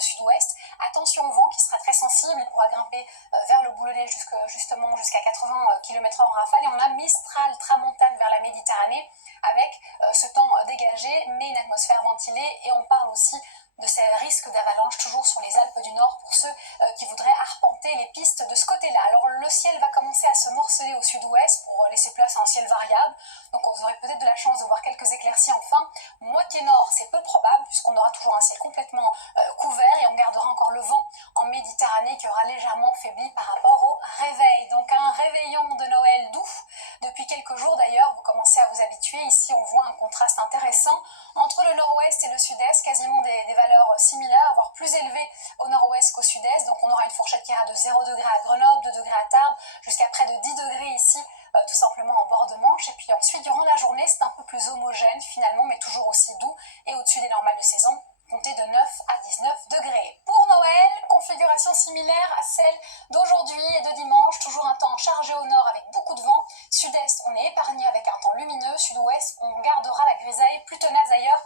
le sud-ouest. Attention au vent qui sera très sensible, il pourra grimper vers le Boulonnais jusqu'à 80 km/h en rafale. Et on a Mistral, Tramontane vers la Méditerranée avec ce temps dégagé, mais une atmosphère ventilée. Et on parle aussi de ces risques d'avalanche toujours sur les Alpes du Nord pour ceux qui voudraient arpenter les pistes de ce côté-là. Alors le ciel va commencer à se morceler au sud-ouest pour laisser place à un ciel variable. Donc vous aurez peut-être de la chance de voir quelques éclaircies enfin. Moitié nord, c'est peu probable puisqu'on aura toujours un ciel complètement couvert et on gardera encore le vent en Méditerranée qui aura légèrement faibli par rapport au réveil. Donc un réveillon de Noël doux. Depuis quelques jours d'ailleurs, vous commencez à vous habituer. Ici on voit un contraste intéressant entre le nord-ouest et le sud-est, quasiment des valeurs similaires, voire plus élevées au nord-ouest qu'au sud-est. Donc on aura une fourchette qui ira de 0 degré à Grenoble, 2 degrés à Tarbes, jusqu'à près de 10 degrés ici, tout simplement en bord de Manche. Et puis ensuite, durant la journée, c'est un peu plus homogène finalement, mais toujours aussi doux et au-dessus des normales de saison. Comptez de 9 à 19 degrés. Pour Noël, configuration similaire à celle d'aujourd'hui et de dimanche. Toujours un temps chargé au nord avec beaucoup de vent. Sud-est, on est épargné avec un temps lumineux. Sud-ouest, on gardera la grisaille, plus tenace d'ailleurs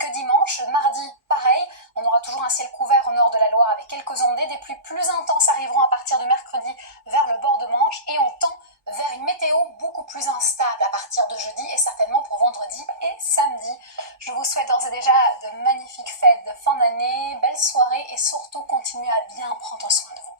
que dimanche. Mardi, pareil. On aura toujours un ciel couvert au nord de la Loire avec quelques ondées. Des pluies plus intenses arriveront à partir de mercredi vers le bord de Manche. Et on tend vers une météo beaucoup plus instable à partir de jeudi et certainement pour vendredi et samedi. Je vous souhaite d'ores et déjà de magnifiques fêtes de fin d'année, belles soirées et surtout continuez à bien prendre soin de vous.